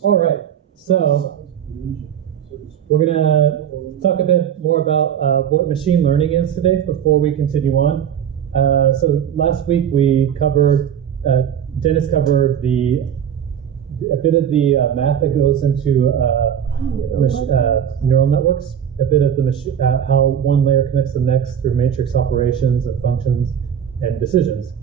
All right, so we're going to talk a bit more about what machine learning is today before we continue on. So last week we covered, Dennis covered a bit of the math that goes into neural networks, a bit of the how one layer connects to the next through matrix operations and functions and decisions.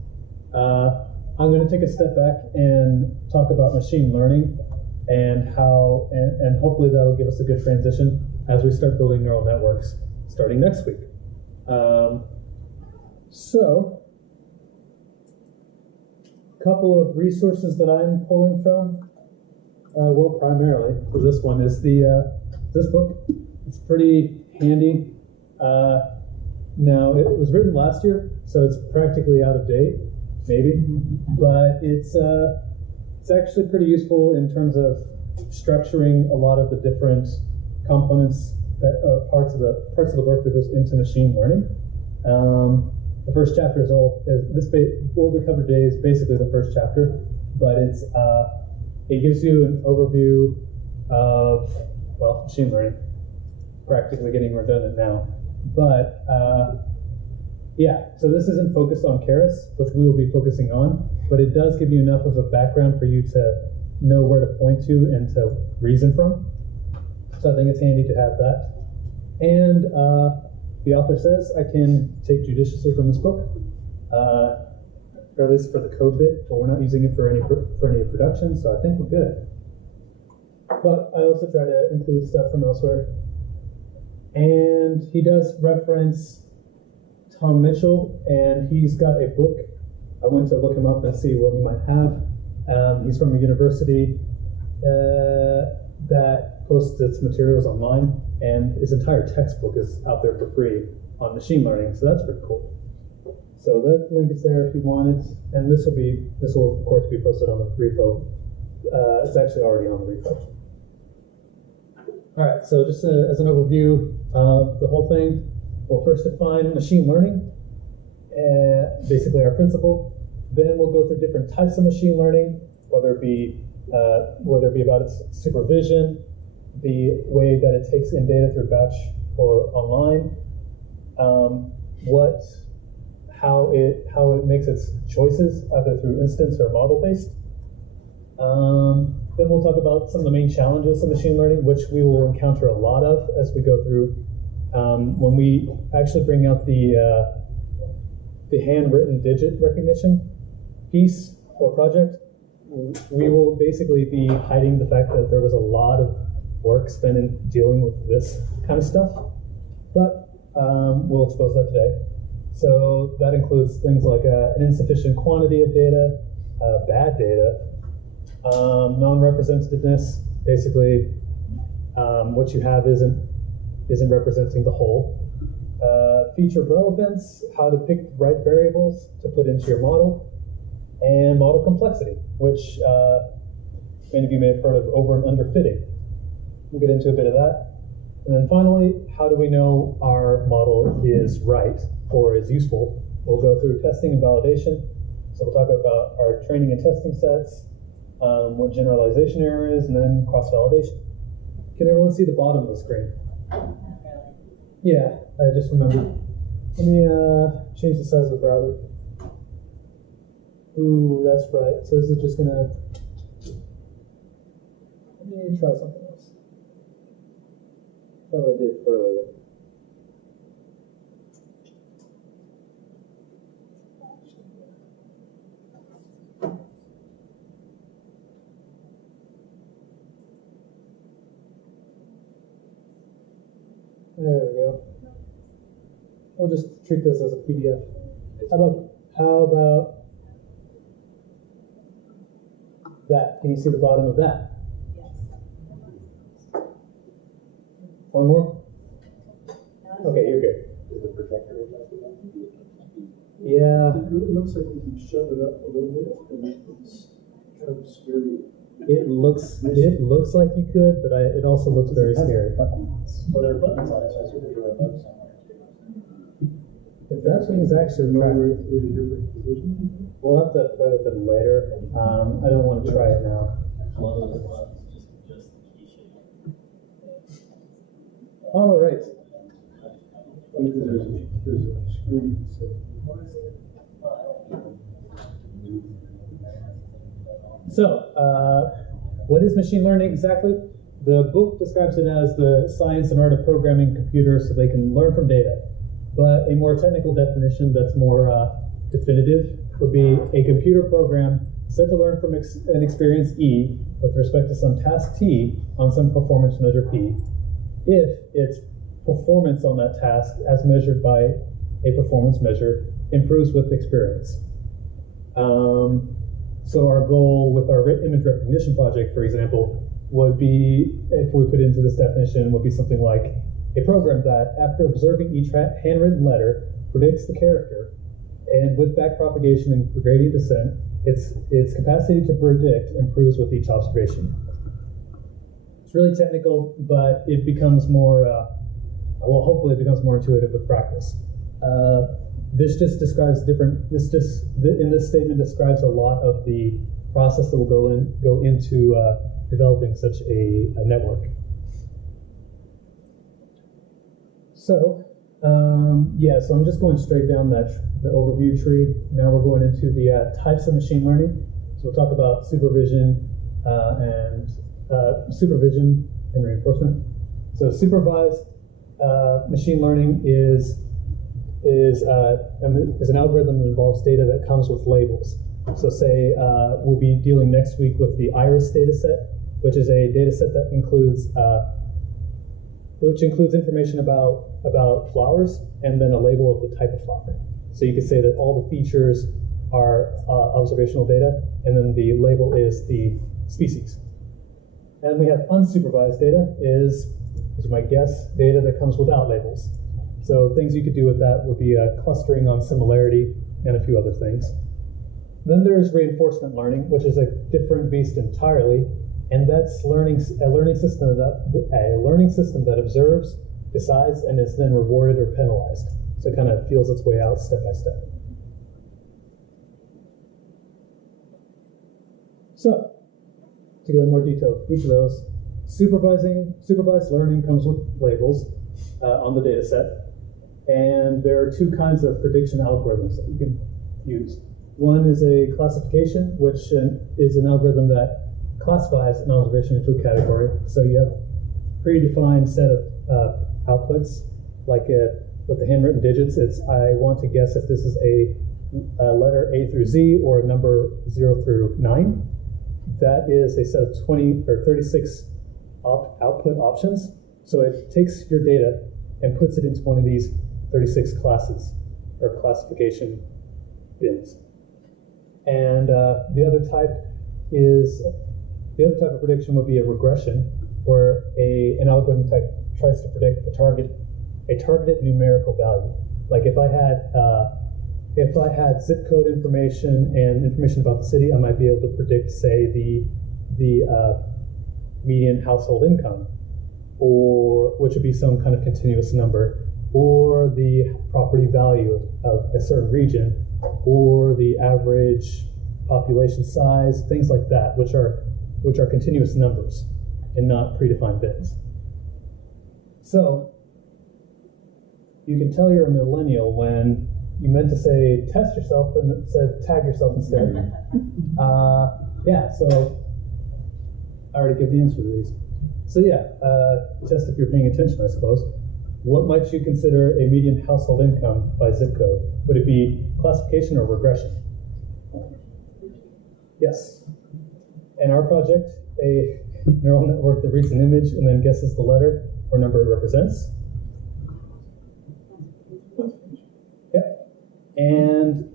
I'm going to take a step back and talk about machine learning and how, and hopefully that'll give us a good transition as we start building neural networks starting next week. So, a couple of resources that I'm pulling from, well, primarily for this one is this book. It's pretty handy. Now, it was written last year, so it's practically out of date, maybe, but it's actually pretty useful in terms of structuring a lot of the different components that are parts of the work that goes into machine learning. The first chapter is what we covered today is basically the first chapter, but it gives you an overview of, well, machine learning. Practically getting redundant now, but yeah. So this isn't focused on Keras, which we will be focusing on, but it does give you enough of a background for you to know where to point to and to reason from. So I think it's handy to have that. And the author says I can take judiciously from this book, or at least for the code bit, but we're not using it for any production, so I think we're good. But I also try to include stuff from elsewhere. And he does reference Tom Mitchell, and he's got a book. I went to look him up and see what he might have. He's from a university that posts its materials online, and his entire textbook is out there for free on machine learning, so that's pretty cool. So that link is there if you want it, and this will of course be posted on the repo. It's actually already on the repo. All right, so just as an overview of the whole thing, we'll first define machine learning, basically our principle. Then we'll go through different types of machine learning, whether it be about its supervision, the way that it takes in data through batch or online, how it makes its choices either through instance or model based. Then we'll talk about some of the main challenges of machine learning, which we will encounter a lot of as we go through. When we actually bring out the handwritten digit recognition piece or project, we will basically be hiding the fact that there was a lot of work spent in dealing with this kind of stuff, but we'll expose that today. So that includes things like an insufficient quantity of data, bad data, non-representativeness. Basically, what you have isn't representing the whole. Feature relevance, how to pick the right variables to put into your model, and model complexity, which many of you may have heard of over and under fitting. We'll get into a bit of that. And then finally, how do we know our model is right or is useful? We'll go through testing and validation. So we'll talk about our training and testing sets, what generalization error is, and then cross-validation. Can everyone see the bottom of the screen? Yeah, I just remembered. Let me change the size of the browser. Ooh, that's right. So this is just gonna, let me try something else. Try what I did earlier. There we go. We'll just treat this as a PDF. How about that? Can you see the bottom of that? Yes. One more? Okay, you're good. Is the projector Yeah. It looks like you shove it up a little bit, and it's kind of scary. It looks like you could, but it also looks very scary. Well, there are buttons on it, so I assume there's a remote somewhere. If that thing is actually we'll have to play with it later. I don't want to try it now. All right. I mean, there's a screen, so. So, what is machine learning exactly? The book describes it as the science and art of programming computers so they can learn from data. But a more technical definition that's more definitive would be a computer program set to learn from an experience E with respect to some task T on some performance measure P, if its performance on that task, as measured by a performance measure, improves with experience. So our goal with our image recognition project, for example, would be, if we put into this definition, would be something like a program that, after observing each handwritten letter, predicts the character, and with backpropagation and gradient descent, its capacity to predict improves with each observation. It's really technical, but it becomes more, well, hopefully it becomes more intuitive with practice. This just describes in this statement describes a lot of the process that will go into developing such a network. So, so I'm just going straight down the overview tree. Now we're going into the types of machine learning. So we'll talk about supervision and reinforcement. So supervised machine learning is an algorithm that involves data that comes with labels. So say we'll be dealing next week with the IRIS data set, which is a data set that includes information about flowers and then a label of the type of flower. So you could say that all the features are observational data, and then the label is the species. And we have unsupervised data is, as you might guess, data that comes without labels. So things you could do with that would be clustering on similarity and a few other things. Then there's reinforcement learning, which is a different beast entirely, and that's a learning system that observes, decides, and is then rewarded or penalized. So it kind of feels its way out step by step. So, to go in more detail, each of those, supervised learning comes with labels on the data set. And there are two kinds of prediction algorithms that you can use. One is a classification, which is an algorithm that classifies an observation into a category. So you have a predefined set of outputs, like with the handwritten digits. It's, I want to guess if this is a letter A through Z or a number 0 through 9. That is a set of 20 or 36 output options. So it takes your data and puts it into one of these 36 classes or classification bins. And the other type of prediction would be a regression, where an algorithm type tries to predict a targeted numerical value. Like if I had zip code information and information about the city, I might be able to predict, say, the median household income, or which would be some kind of continuous number, or the property value of a certain region, or the average population size, things like that, which are continuous numbers and not predefined bins. So you can tell you're a millennial when you meant to say test yourself, but it said tag yourself instead. So I already gave the answer to these. So test if you're paying attention, I suppose. What might you consider a median household income by zip code? Would it be classification or regression? Yes. In our project, a neural network that reads an image and then guesses the letter or number it represents. Yep. And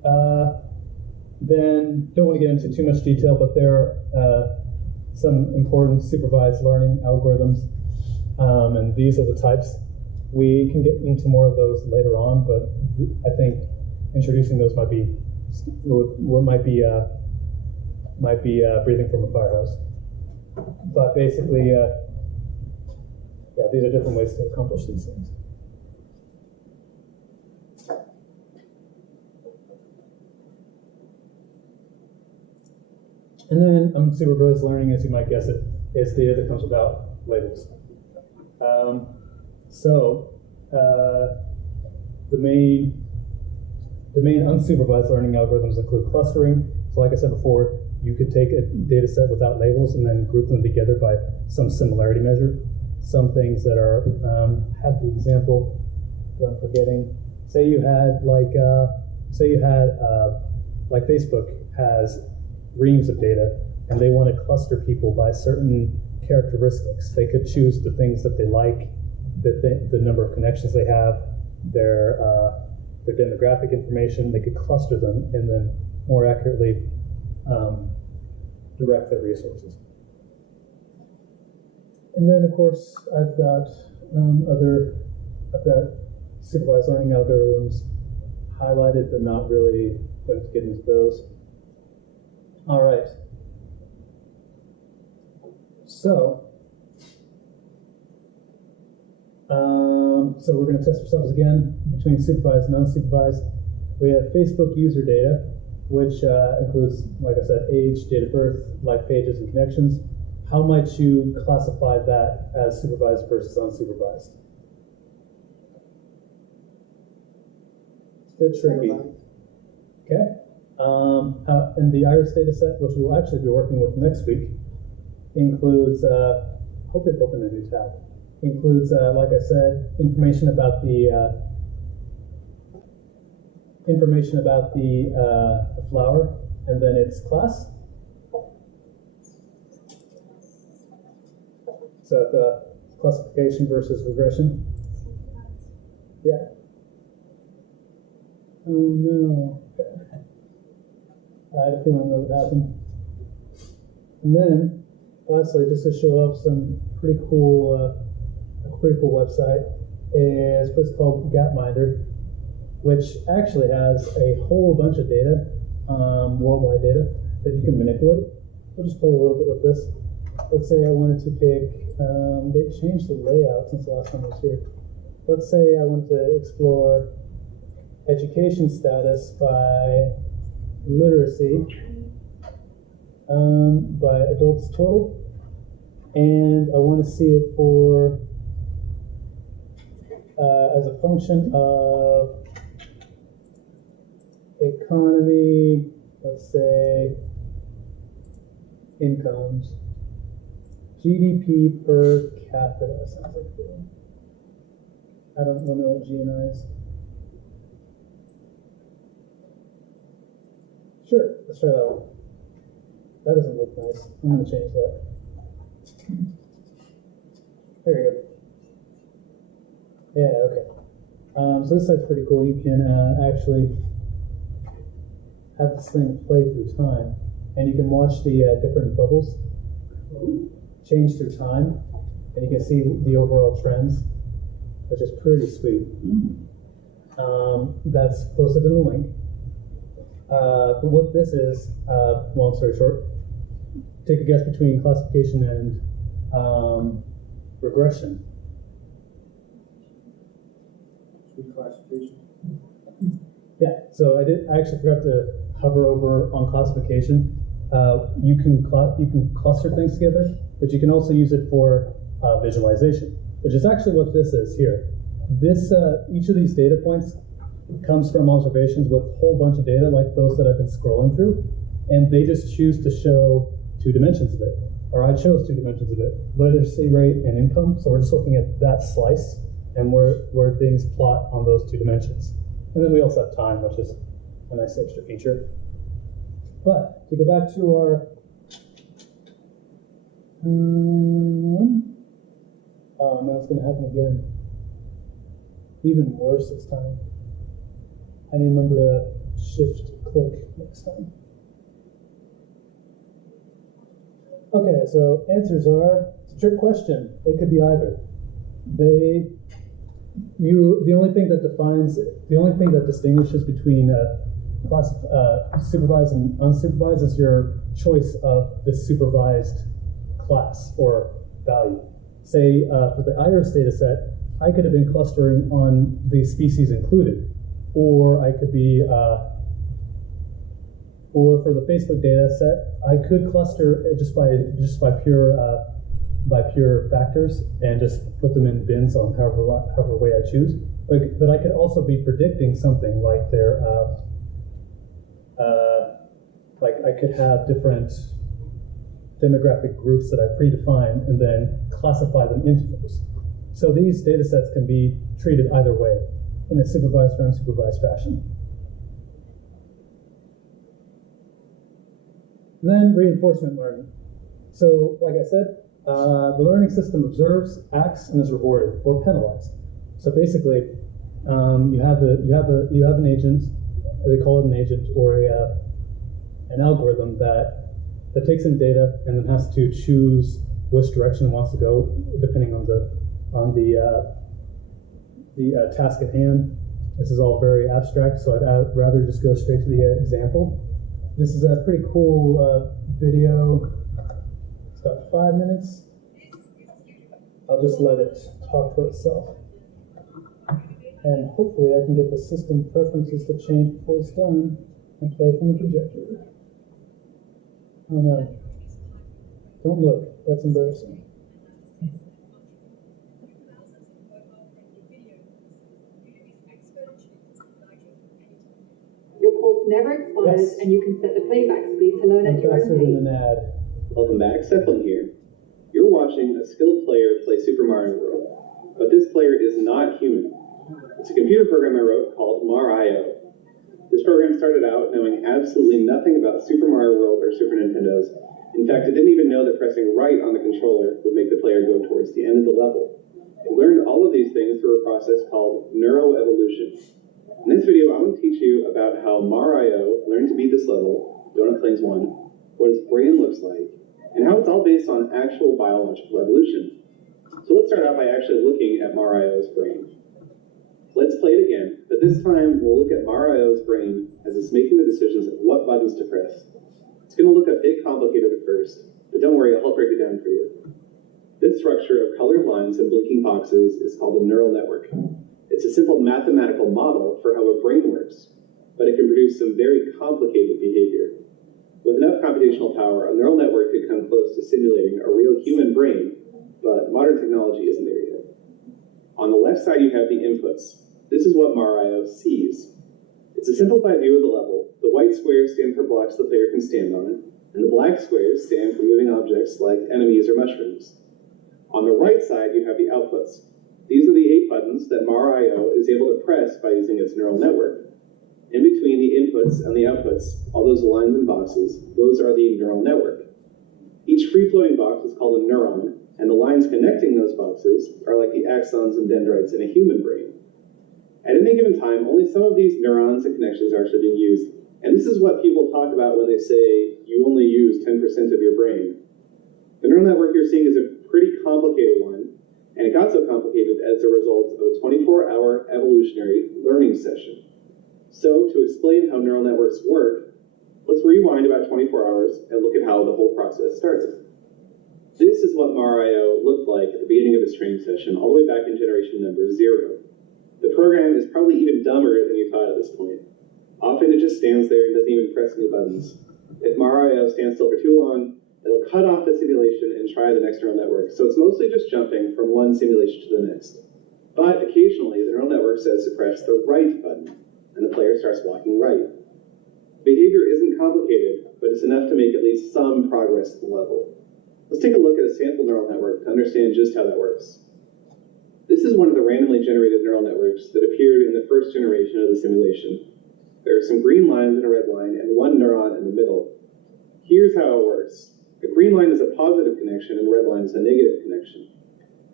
then, don't want to get into too much detail, but there are some important supervised learning algorithms, and these are the types. We can get into more of those later on, but I think introducing those might be breathing from a fire hose. But basically, these are different ways to accomplish these things. And then unsupervised learning, as you might guess it, is data that comes without labels. So the main unsupervised learning algorithms include clustering. So like I said before, you could take a data set without labels and then group them together by some similarity measure. Some things that are, have the example that I'm forgetting. Say you had like Facebook has reams of data and they want to cluster people by certain characteristics. They could choose the things that they like, the number of connections they have, their demographic information. They could cluster them and then more accurately direct their resources. And then, of course, I've got supervised learning algorithms highlighted, but not really going to get into those. All right. So we're going to test ourselves again between supervised and unsupervised. We have Facebook user data, which includes, like I said, age, date of birth, like pages, and connections. How might you classify that as supervised versus unsupervised? It's a bit tricky. Okay. And the IRIS data set, which we'll actually be working with next week, includes, hope it's open a new tab, includes, like I said, information about the flower and then its class. So classification versus regression. Yeah. Oh no. Okay. I had a feeling that would happen. And then, lastly, just to show off some pretty cool website, is what's called Gapminder, which actually has a whole bunch of data, worldwide data, that you can manipulate. We'll just play a little bit with this. Let's say I wanted to pick, they changed the layout since the last time I was here. Let's say I wanted to explore education status by literacy, by adults total, and I want to see it for, as a function of economy, let's say incomes, GDP per capita, sounds like good. I don't know what GNI is. Sure, let's try that one. That doesn't look nice. I'm going to change that. There you go. Yeah, okay. So this site's pretty cool. You can actually have this thing play through time, and you can watch the different bubbles change through time, and you can see the overall trends, which is pretty sweet. That's posted in the link. But what this is, long story short, take a guess between classification and regression. Classification. Yeah, so I actually forgot to hover over on classification. You can cluster things together, but you can also use it for visualization, which is actually what this is here. This each of these data points comes from observations with a whole bunch of data like those that I've been scrolling through, and they just choose to show 2 dimensions of it, or I chose 2 dimensions of it, literacy rate and income. So we're just looking at that slice and where things plot on those 2 dimensions. And then we also have time, which is a nice extra feature. But to go back to our oh no, it's going to happen again. Even worse this time. I need to remember to shift click next time. Okay, so answers are, it's a trick question. It could be either. The only thing that distinguishes between supervised and unsupervised is your choice of the supervised class or value. Say for the IRIS data set, I could have been clustering on the species included, or I could be, or for the Facebook data set, I could cluster just by pure by pure factors and just put them in bins on however way I choose. But I could also be predicting something like their, like I could have different demographic groups that I predefine and then classify them into those. So these data sets can be treated either way, in a supervised or unsupervised fashion. And then reinforcement learning. So, like I said, the learning system observes, acts, and is rewarded or penalized. So basically, you have an agent. They call it an agent or an algorithm that takes in data and then has to choose which direction it wants to go depending on the task at hand. This is all very abstract, so I'd rather just go straight to the example. This is a pretty cool video. It's about 5 minutes. I'll just let it talk for itself. And hopefully I can get the system preferences to change before it's done and play from the projector. Oh no. Don't look. That's embarrassing. Your course never expires, Yes. and you can set the playback speed to learn I'm at your faster own than pace. an ad. Welcome back, Zeppelin here. You're watching a skilled player play Super Mario World, but this player is not human. It's a computer program I wrote called Mar.io. This program started out knowing absolutely nothing about Super Mario World or Super Nintendo's. In fact, it didn't even know that pressing right on the controller would make the player go towards the end of the level. It learned all of these things through a process called neuroevolution. In this video, I want to teach you about how Mar.io learned to beat this level, Donut Plains 1, what its brain looks like, and how it's all based on actual biological evolution. So let's start out by actually looking at Mar.io's brain. Let's play it again, but this time we'll look at Mar.io's brain as it's making the decisions of what buttons to press. It's going to look a bit complicated at first, but don't worry, I'll help break it down for you. This structure of colored lines and blinking boxes is called a neural network. It's a simple mathematical model for how a brain works, but it can produce some very complicated behavior. With enough computational power, a neural network could come close to simulating a real human brain, but modern technology isn't there yet. On the left side, you have the inputs. This is what Mar.io sees. It's a simplified view of the level. The white squares stand for blocks the player can stand on, and the black squares stand for moving objects like enemies or mushrooms. On the right side, you have the outputs. These are the 8 buttons that Mar.io is able to press by using its neural network. In between the inputs and the outputs, all those lines and boxes, those are the neural network. Each free-floating box is called a neuron, and the lines connecting those boxes are like the axons and dendrites in a human brain. At any given time, only some of these neurons and connections are actually being used, and this is what people talk about when they say you only use 10% of your brain. The neural network you're seeing is a pretty complicated one, and it got so complicated as a result of a 24-hour evolutionary learning session. So, to explain how neural networks work, let's rewind about 24 hours and look at how the whole process started. This is what Mar.io looked like at the beginning of its training session, all the way back in generation number 0. The program is probably even dumber than you thought at this point. Often it just stands there and doesn't even press any buttons. If Mar.io stands still for too long, it'll cut off the simulation and try the next neural network. So it's mostly just jumping from one simulation to the next. But occasionally, the neural network says to press the right button, and the player starts walking right. Behavior isn't complicated, but it's enough to make at least some progress at the level. Let's take a look at a sample neural network to understand just how that works. This is one of the randomly generated neural networks that appeared in the first generation of the simulation. There are some green lines and a red line, and one neuron in the middle. Here's how it works. A green line is a positive connection, and a red line is a negative connection.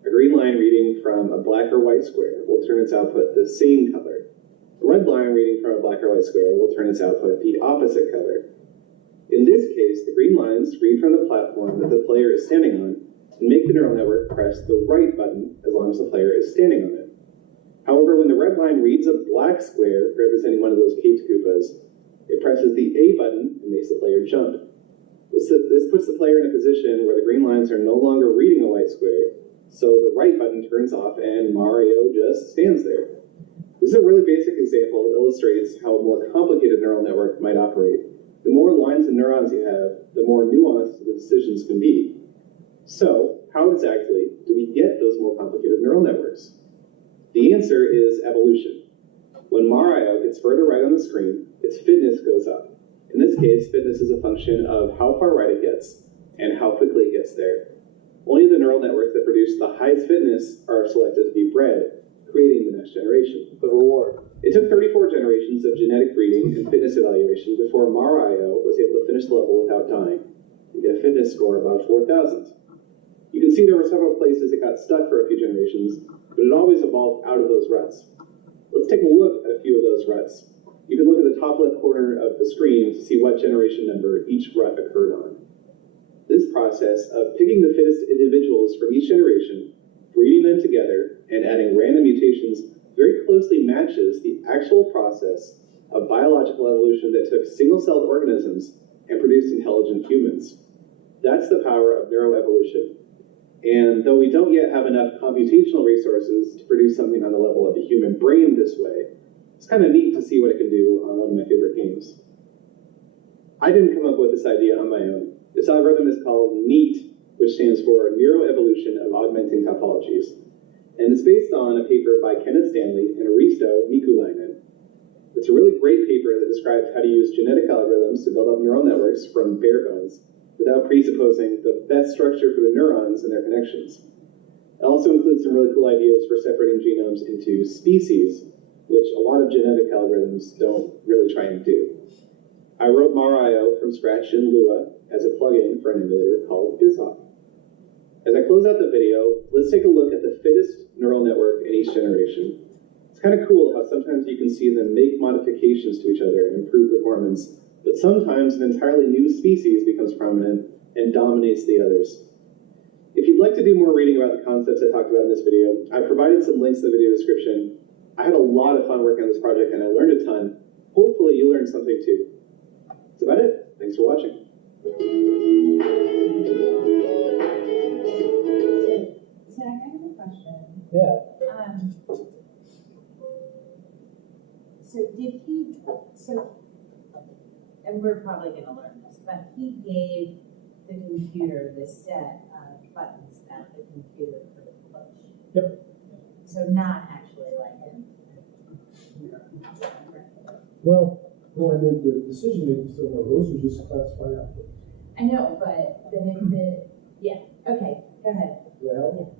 A green line reading from a black or white square will turn its output the same color. A red line reading from a black or white square will turn its output the opposite color. In this case, the green lines read from the platform that the player is standing on and make the neural network press the right button as long as the player is standing on it. However, when the red line reads a black square representing one of those Capes Koopas, it presses the A button and makes the player jump. This puts the player in a position where the green lines are no longer reading a white square, so the right button turns off and Mario just stands there. This is a really basic example that illustrates how a more complicated neural network might operate. The more lines and neurons you have, the more nuanced the decisions can be. So, how exactly do we get those more complicated neural networks? The answer is evolution. When Mar.io gets further right on the screen, its fitness goes up. In this case, fitness is a function of how far right it gets and how quickly it gets there. Only the neural networks that produce the highest fitness are selected to be bred, creating the next generation. The reward. It took 34 generations of genetic breeding and fitness evaluation before Mar.io was able to finish the level without dying and get a fitness score above 4,000. You can see there were several places it got stuck for a few generations, but it always evolved out of those ruts. Let's take a look at a few of those ruts. You can look at the top left corner of the screen to see what generation number each rut occurred on. This process of picking the fittest individuals from each generation, breeding them together, and adding random mutations very closely matches the actual process of biological evolution that took single-celled organisms and produced intelligent humans. That's the power of neuroevolution. And though we don't yet have enough computational resources to produce something on the level of the human brain this way, it's kind of neat to see what it can do on one of my favorite games. I didn't come up with this idea on my own. This algorithm is called NEAT, which stands for Neuroevolution of Augmenting Topologies. And it's based on a paper by Kenneth Stanley and Aristo Mikulainen. It's a really great paper that describes how to use genetic algorithms to build up neural networks from bare bones without presupposing the best structure for the neurons and their connections. It also includes some really cool ideas for separating genomes into species, which a lot of genetic algorithms don't really try and do. I wrote Mar.io from scratch in Lua as a plugin for an emulator called BizHawk. As I close out the video, let's take a look at the fittest neural network in each generation. It's kind of cool how sometimes you can see them make modifications to each other and improve performance, but sometimes an entirely new species becomes prominent and dominates the others. If you'd like to do more reading about the concepts I talked about in this video, I've provided some links in the video description. I had a lot of fun working on this project and I learned a ton. Hopefully you learned something too. That's about it. Thanks for watching. Zach, I have a question. Yeah. And we're probably gonna learn this, but he gave the computer this set of buttons that the computer could push. Yep. So not actually like an. Well, And then the decision making still, those are just classified outputs. I know, but then if okay, go ahead. Well,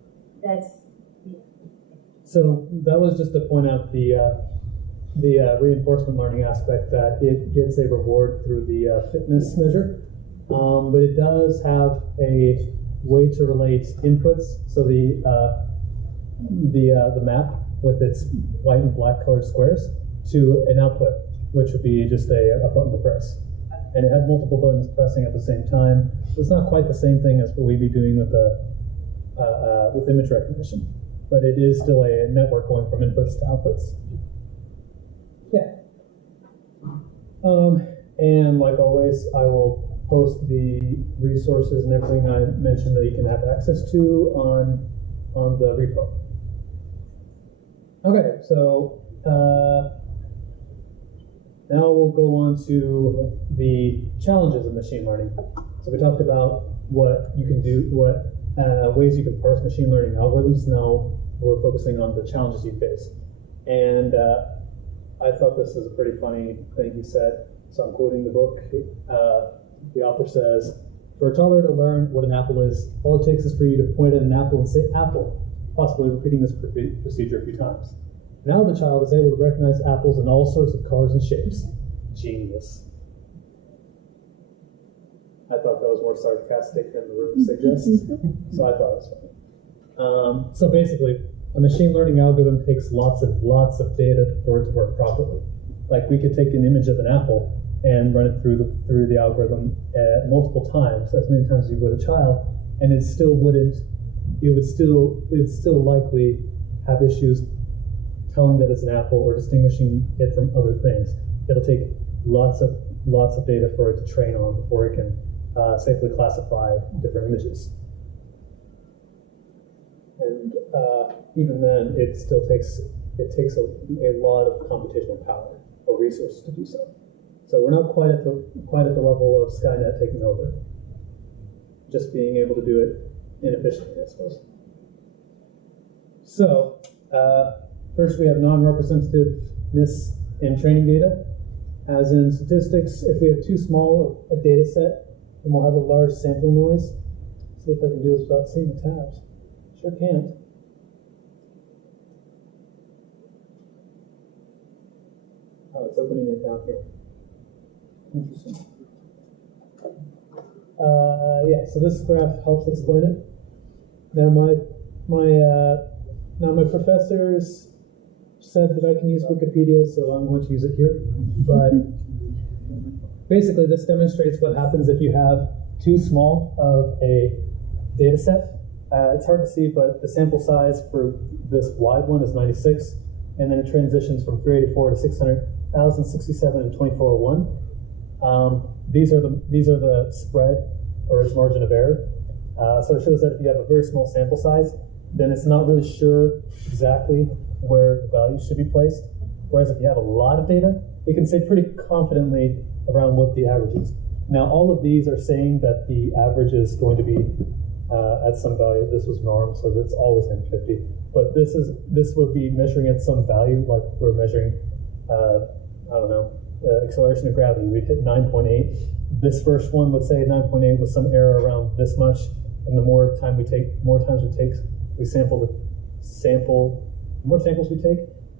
That's, so that was just to point out the reinforcement learning aspect, that it gets a reward through the fitness measure, but it does have a way to relate inputs. So the map with its white and black colored squares to an output, which would be just a button to press. And it had multiple buttons pressing at the same time. So it's not quite the same thing as what we'd be doing with image recognition, but it is still a network going from inputs to outputs. Yeah. And like always, I will post the resources and everything I mentioned that you can have access to on the repo. Okay, so now we'll go on to the challenges of machine learning. So we talked about what you can do, what ways you can parse machine learning algorithms. Now we're focusing on the challenges you face. And I thought this was a pretty funny thing he said. So I'm quoting the book. The author says, "For a toddler to learn what an apple is, all it takes is for you to point at an apple and say apple, possibly repeating this procedure a few times. Now the child is able to recognize apples in all sorts of colors and shapes. Genius." I thought that was more sarcastic than the room suggests, so I thought it was funny. So basically, a machine learning algorithm takes lots of data for it to work properly. Like we could take an image of an apple and run it through the algorithm multiple times, as many times as you would a child, and it would still likely have issues telling that it's an apple or distinguishing it from other things. It'll take lots of data for it to train on before it can safely classify different images. And even then, it still takes a lot of computational power or resources to do so. So we're not quite at the level of Skynet taking over. Just being able to do it inefficiently, I suppose. So, first we have non-representativeness in training data. As in statistics, if we have too small a data set, then we'll have a large sampling noise. See if I can do this without seeing the tabs. Sure can't. Oh, it's opening it down here. Interesting. Yeah, so this graph helps explain it. Now my professors said that I can use Wikipedia, so I'm going to use it here. But basically, this demonstrates what happens if you have too small of a data set. It's hard to see, but the sample size for this wide one is 96, and then it transitions from 384 to 600,067 and 2401. These are the spread, or its margin of error. So it shows that if you have a very small sample size, then it's not really sure exactly where the values should be placed. Whereas if you have a lot of data, it can say pretty confidently around what the average is. Now, all of these are saying that the average is going to be at some value. This was norm, so that's always in 50. But this would be measuring at some value, like we're measuring, acceleration of gravity. We'd hit 9.8. This first one would say 9.8 with some error around this much, and the more times we take, the more samples we take,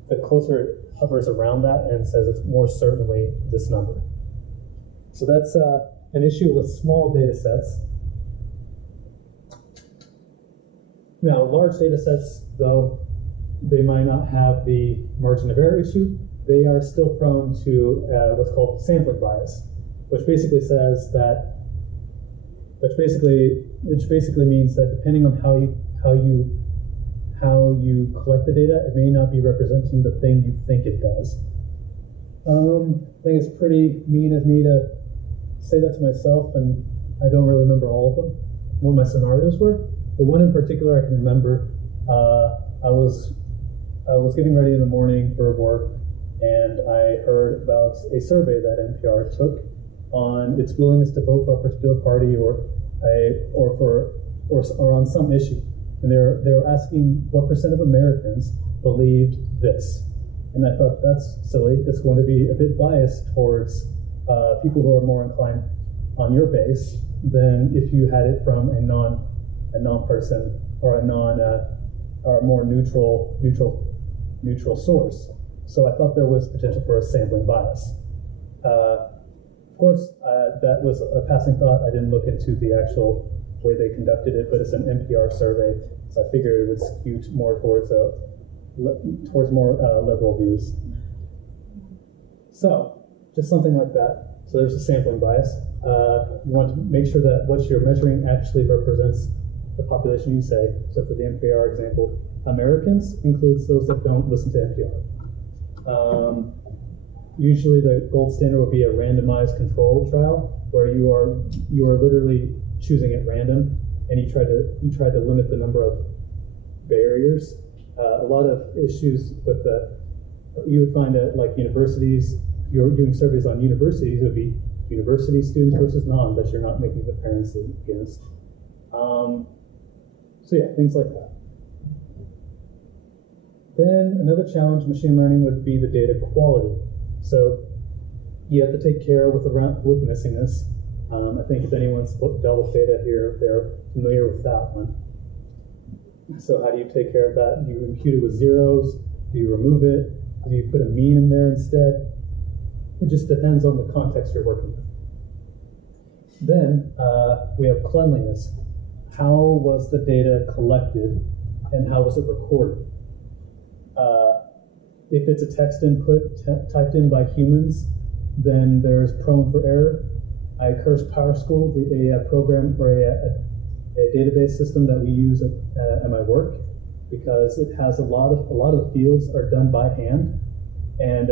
the closer it hovers around that and says it's more certainly this number. So that's an issue with small data sets. Now, large data sets, though, they might not have the margin of error issue. They are still prone to what's called sampling bias, which basically means that depending on how you collect the data, it may not be representing the thing you think it does. I think it's pretty mean of me to say that to myself, and I don't really remember all of them, what my scenarios were. The one in particular I can remember, I was getting ready in the morning for work, and I heard about a survey that NPR took on its willingness to vote for a particular party or on some issue. And they were asking what % of Americans believed this. And I thought, that's silly. It's going to be a bit biased towards people who are more inclined on your base than if you had it from a non-partisan or a more neutral source. So I thought there was potential for a sampling bias. Of course, that was a passing thought. I didn't look into the actual way they conducted it, but it's an NPR survey, so I figured it would skew more towards more liberal views. So, just something like that. So there's a sampling bias. You want to make sure that what you're measuring actually represents the population you say. So for the NPR example, Americans includes those that don't listen to NPR. Usually the gold standard would be a randomized control trial where you are literally choosing at random, and you try to limit the number of barriers. A lot of issues with you would find that like universities, you're doing surveys on universities, it would be university students versus non that you're not making comparisons against. So yeah, things like that. Then another challenge in machine learning would be the data quality. So you have to take care with missingness. I think if anyone's dealt with data here, they're familiar with that one. So how do you take care of that? Do you impute it with zeros? Do you remove it? Do you put a mean in there instead? It just depends on the context you're working with. Then we have cleanliness. How was the data collected and how was it recorded? If it's a text input typed in by humans, then there's prone for error. I curse PowerSchool, a program or a database system that we use at my work, because it has a lot of the fields are done by hand. And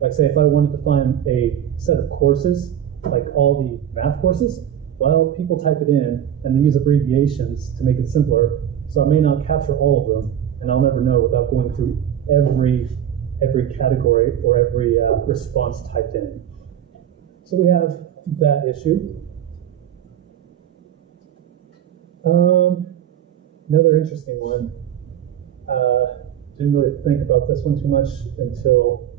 like say if I wanted to find a set of courses, like all the math courses, well, people type it in and they use abbreviations to make it simpler. So I may not capture all of them, and I'll never know without going through every category or every response typed in. So we have that issue. Another interesting one. Didn't really think about this one too much until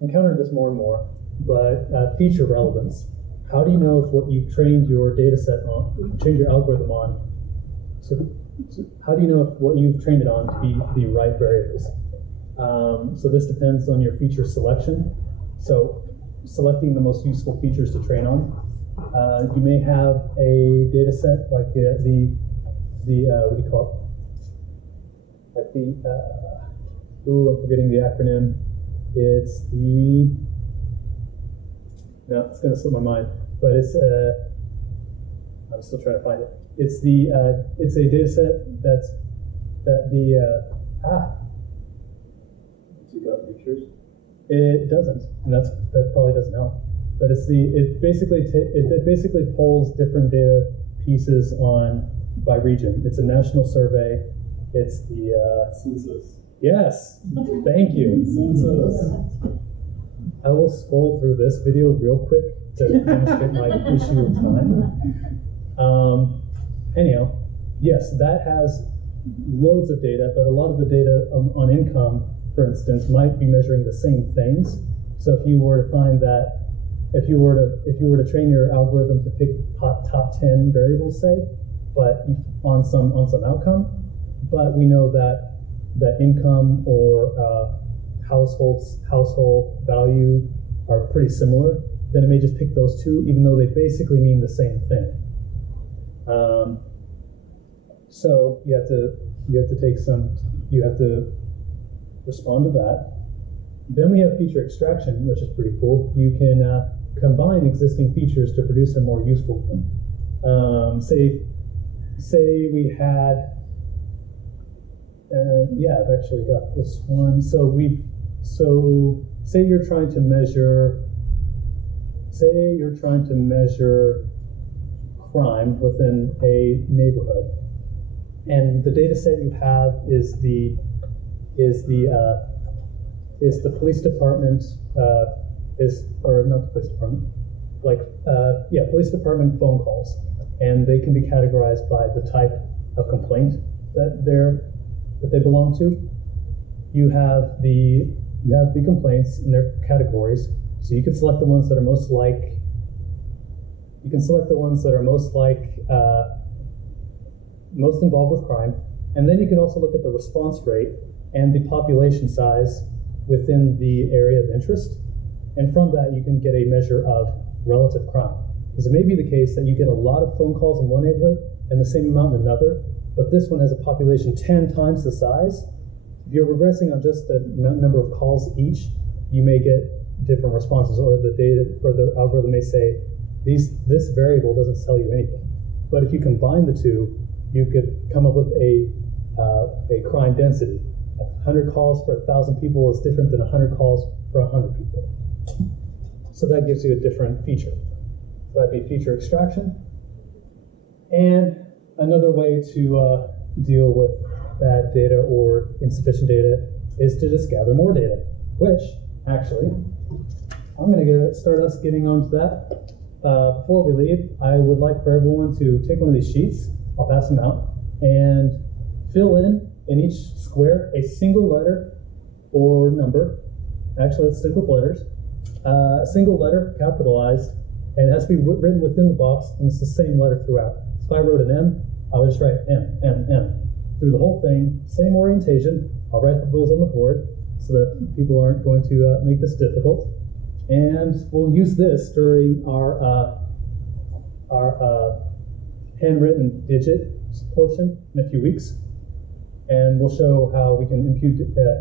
encountered this more and more. But feature relevance. How do you know if what you've trained your data set on, trained your algorithm on, how do you know if what you've trained it on to be the right variables? So this depends on your feature selection. So selecting the most useful features to train on. You may have a data set like what do you call it? Like I'm forgetting the acronym. It's it's going to slip my mind, but it's I'm still trying to find it. It's a data set You got pictures? It doesn't, and that probably doesn't help. But it basically pulls different data pieces by region. It's a national survey. It's the Census. Yes, thank you. Census. I will scroll through this video real quick to demonstrate my issue of time. Anyhow, yes, that has loads of data, but a lot of the data on income, for instance, might be measuring the same things. So if you were to find that, if you were to train your algorithm to pick top 10 variables, say, but on some outcome, but we know that income or household value are pretty similar, then it may just pick those two, even though they basically mean the same thing. So you have to respond to that. Then we have feature extraction, which is pretty cool. You can combine existing features to produce a more useful one. Say we had, I've actually got this one. So say you're trying to measure crime within a neighborhood, and the data set you have is the police department, police department phone calls, and they can be categorized by the type of complaint that they belong to. You have the complaints and their categories, so you can select the ones that are most like. Most involved with crime, and then you can also look at the response rate and the population size within the area of interest, and from that you can get a measure of relative crime. Because it may be the case that you get a lot of phone calls in one neighborhood and the same amount in another, but this one has a population 10 times the size. If you're regressing on just the number of calls each, you may get different responses, or the data or the algorithm may say this variable doesn't tell you anything. But if you combine the two, you could come up with a crime density. 100 calls for 1,000 people is different than 100 calls for 100 people. So that gives you a different feature. So that'd be feature extraction. And another way to deal with bad data or insufficient data is to just gather more data, which actually, I'm going to start us getting onto that. Before we leave, I would like for everyone to take one of these sheets, I'll pass them out, and fill in each square a single letter or number. Actually, let's stick with letters. A single letter, capitalized, and it has to be written within the box, and it's the same letter throughout. So if I wrote an M, I would just write M, M, M. Through the whole thing, same orientation. I'll write the rules on the board so that people aren't going to make this difficult. And we'll use this during our handwritten digit portion in a few weeks. And we'll show how we can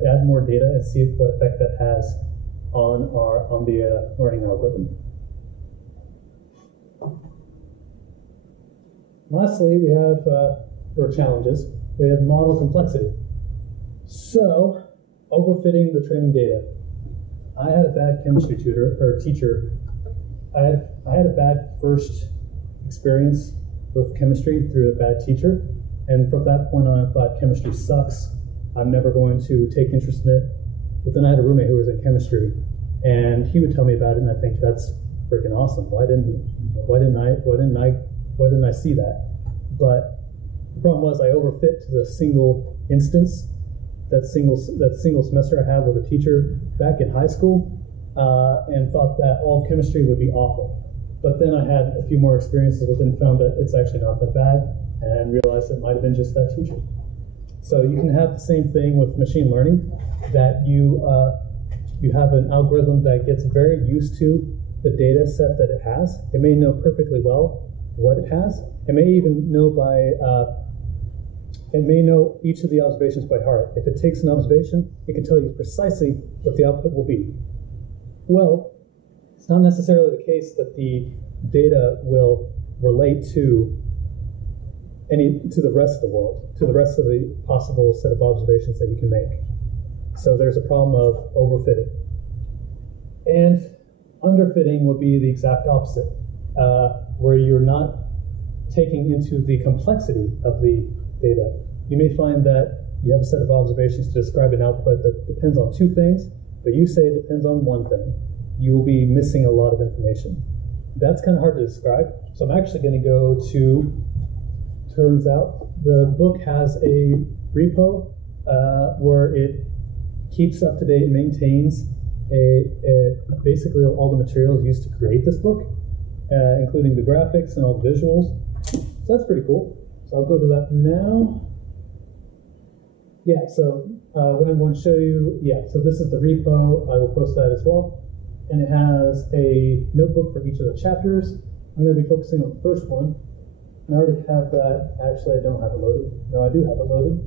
add more data and see what effect that has on the learning algorithm. Lastly, we have, for challenges, we have model complexity. So, overfitting the training data. I had a bad chemistry teacher. I had a bad first experience with chemistry through a bad teacher. And from that point on, I thought chemistry sucks. I'm never going to take interest in it. But then I had a roommate who was in chemistry, and he would tell me about it, and I think that's freaking awesome. Why didn't I see that? But the problem was I overfit to the single instance, that single semester I had with a teacher back in high school, and thought that all chemistry would be awful. But then I had a few more experiences with it and found that it's actually not that bad, and realized it might have been just that teacher. So you can have the same thing with machine learning, that you have an algorithm that gets very used to the data set that it has. It may know perfectly well what it has. It may even know it may know each of the observations by heart. If it takes an observation, it can tell you precisely what the output will be. Well, it's not necessarily the case that the data will relate to the rest of the world, to the rest of the possible set of observations that you can make. So there's a problem of overfitting. And underfitting would be the exact opposite, where you're not taking into the complexity of the data. You may find that you have a set of observations to describe an output that depends on two things, but you say it depends on one thing. You will be missing a lot of information. That's kind of hard to describe, so I'm actually going to go to, turns out, the book has a repo where it keeps up to date and maintains basically all the materials used to create this book, including the graphics and all the visuals. So that's pretty cool. So I'll go to that now. Yeah, so what I'm going to show you, so this is the repo. I will post that as well. And it has a notebook for each of the chapters. I'm going to be focusing on the first one. And I already have that. Actually, I don't have it loaded. No, I do have it loaded.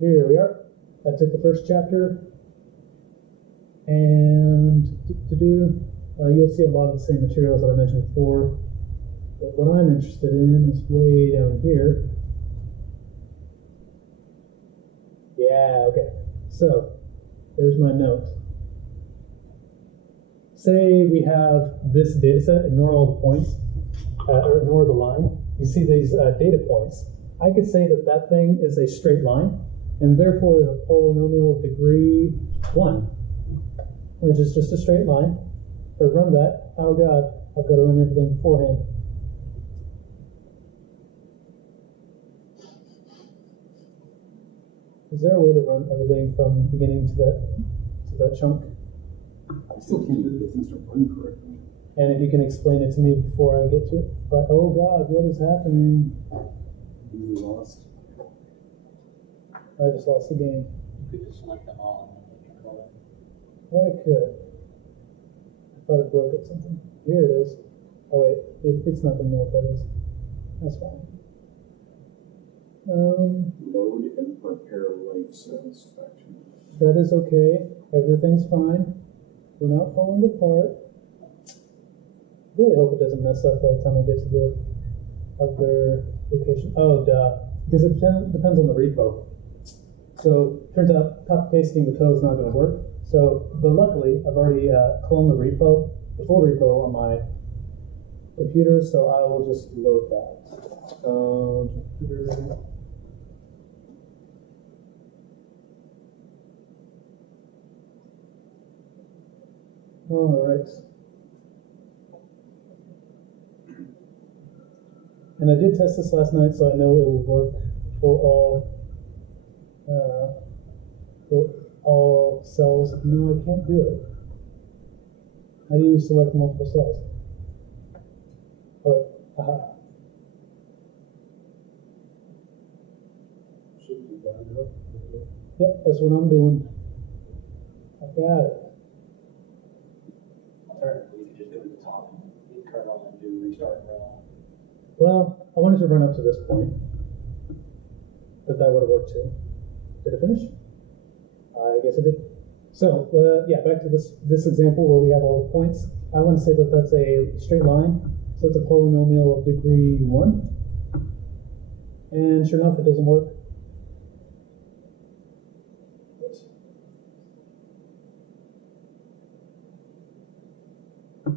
Here we are. I took the first chapter. And you'll see a lot of the same materials that I mentioned before. But what I'm interested in is way down here. Yeah, okay. So, there's my note. Say we have this data set, ignore all the points, or ignore the line. You see these data points. I could say that that thing is a straight line, and therefore is a polynomial of degree 1, which is just a straight line. If I run that, oh god, I've got to run everything beforehand. Is there a way to run everything from beginning to that chunk? I still can't do this things to run correctly. And if you can explain it to me before I get to it. But oh god, what is happening? You lost. I just lost the game. You could just select them all and then control them. I could. I thought it broke at something. Here it is. Oh wait, it's not gonna know what that is. That's fine. Load and prepare life satisfaction. That is okay. Everything's fine. We're not falling apart. Really hope it doesn't mess up by the time I get to the other location. Oh, duh. Because it depends on the repo. So, turns out copy pasting the code is not going to work. So, but luckily, I've already cloned the repo, the full repo on my computer, so I will just load that. Computer. All right. And I did test this last night, so I know it will work for all cells. No, I can't do it. How do you select multiple cells? Oh wait, aha. Should be done enough. Yep, that's what I'm doing. I got it. Alternatively, you could just go to the top and hit kernel and do restart and run all. Well, I wanted to run up to this point, but that would have worked too. Did it finish? I guess it did. So, yeah, back to this example where we have all the points. I want to say that that's a straight line, so it's a polynomial of degree 1. And sure enough, it doesn't work.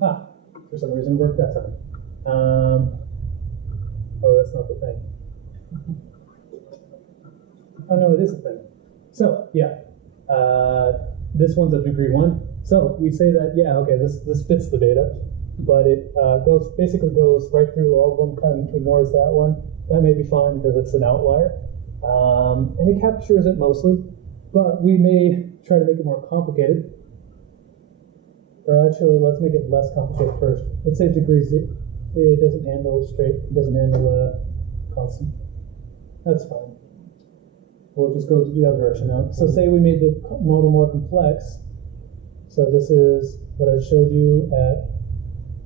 Ah, for some reason it worked that time. Oh, that's not the thing. Oh no, it is a thing. So, yeah. this one's a degree 1. So we say that, yeah, okay, this fits the data, but it basically goes right through all of them, kind of ignores that one. That may be fine because it's an outlier. And it captures it mostly, but we may try to make it more complicated. Or actually, let's make it less complicated first. Let's say degree 0. It doesn't handle straight, it doesn't handle constant. That's fine. We'll just go to the other direction now. So say we made the model more complex. So this is what I showed you at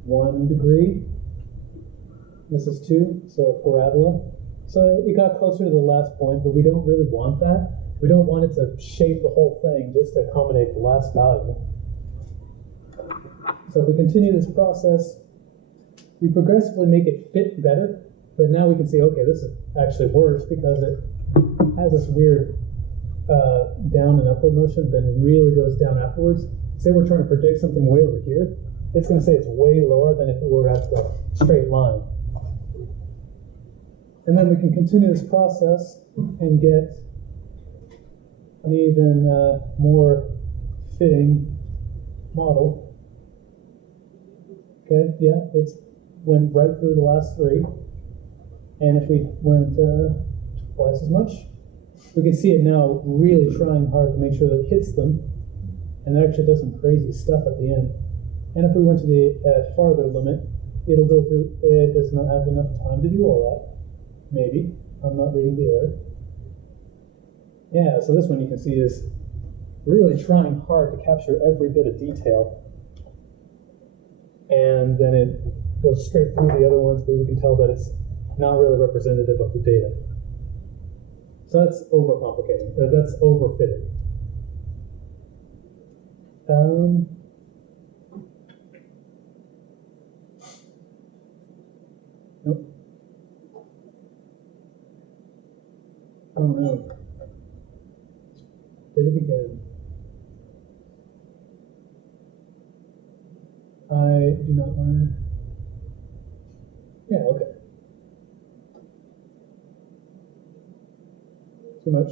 1 degree. This is 2, so parabola. So it got closer to the last point, but we don't really want that. We don't want it to shape the whole thing just to accommodate the last value. So if we continue this process, we progressively make it fit better, but now we can see, okay, this is actually worse because it has this weird down and upward motion, then really goes down afterwards. Say we're trying to predict something way over here, it's going to say it's way lower than if it were at the straight line. And then we can continue this process and get an even more fitting model. Okay, yeah, it's went right through the last 3. And if we went twice as much, we can see it now really trying hard to make sure that it hits them, and it actually does some crazy stuff at the end. And if we went to the farther limit, it'll go through, it does not have enough time to do all that. Maybe, I'm not reading the error. Yeah, so this one you can see is really trying hard to capture every bit of detail. And then it goes straight through the other ones, but we can tell that it's not really representative of the data. So that's overcomplicating. That's overfitting. Nope. Oh no. Did it again. I do not learn. Yeah, okay. Too much.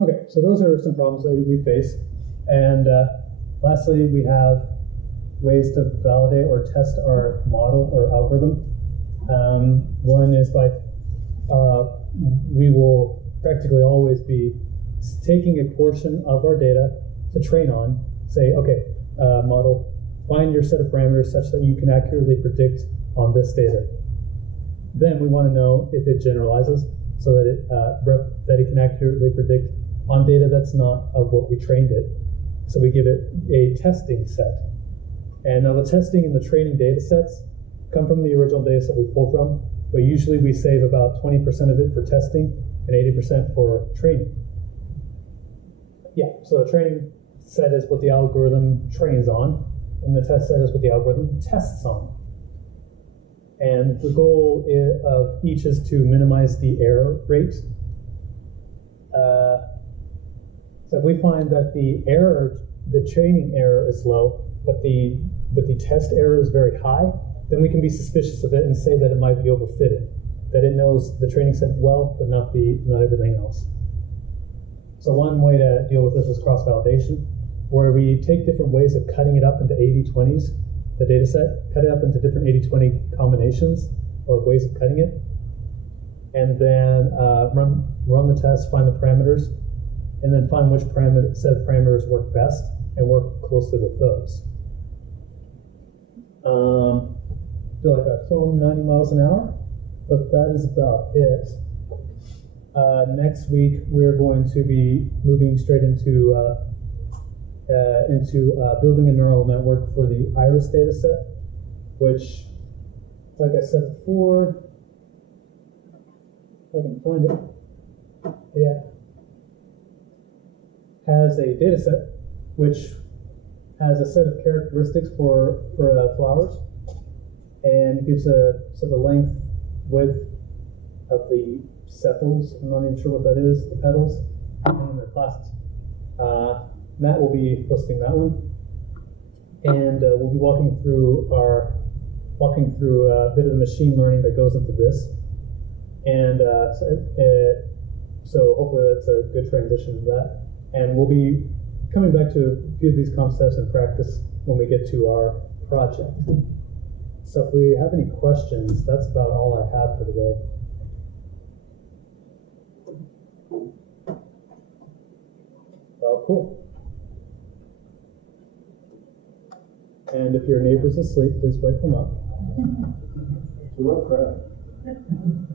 Okay, so those are some problems that we face. And lastly, we have ways to validate or test our model or algorithm. One is by, we will practically always be taking a portion of our data to train on, say, okay, model, find your set of parameters such that you can accurately predict on this data. Then we want to know if it generalizes so that it can accurately predict on data that's not of what we trained it. So we give it a testing set. And now the testing and the training data sets come from the original data set we pull from, but usually we save about 20% of it for testing and 80% for training. Yeah, so the training set is what the algorithm trains on, and the test set is what the algorithm tests on. And the goal of each is to minimize the error rate. So if we find that the training error is low, but the test error is very high, then we can be suspicious of it and say that it might be overfitted, that it knows the training set well, but not everything else. So one way to deal with this is cross-validation, where we take different ways of cutting it up into 80-20s, the data set, cut it up into different 80-20 combinations or ways of cutting it, and then run the test, find the parameters, and then find which set of parameters work best and work closely with those. I feel like I've flown 90 miles an hour, but that is about it. Next week, we're going to be moving straight into building a neural network for the iris data set, which, like I said before, if I can find it, yeah, has a data set which has a set of characteristics for flowers, and gives the length, width of the sepals. I'm not even sure what that is, the petals, and their classes. Matt will be hosting that one, and we'll be walking through a bit of the machine learning that goes into this. And So hopefully that's a good transition to that. And we'll be coming back to a few of these concepts in practice when we get to our project. So if we have any questions, that's about all I have for today. Oh, cool. And if your neighbor's asleep, please wake them up. It's a rough crowd.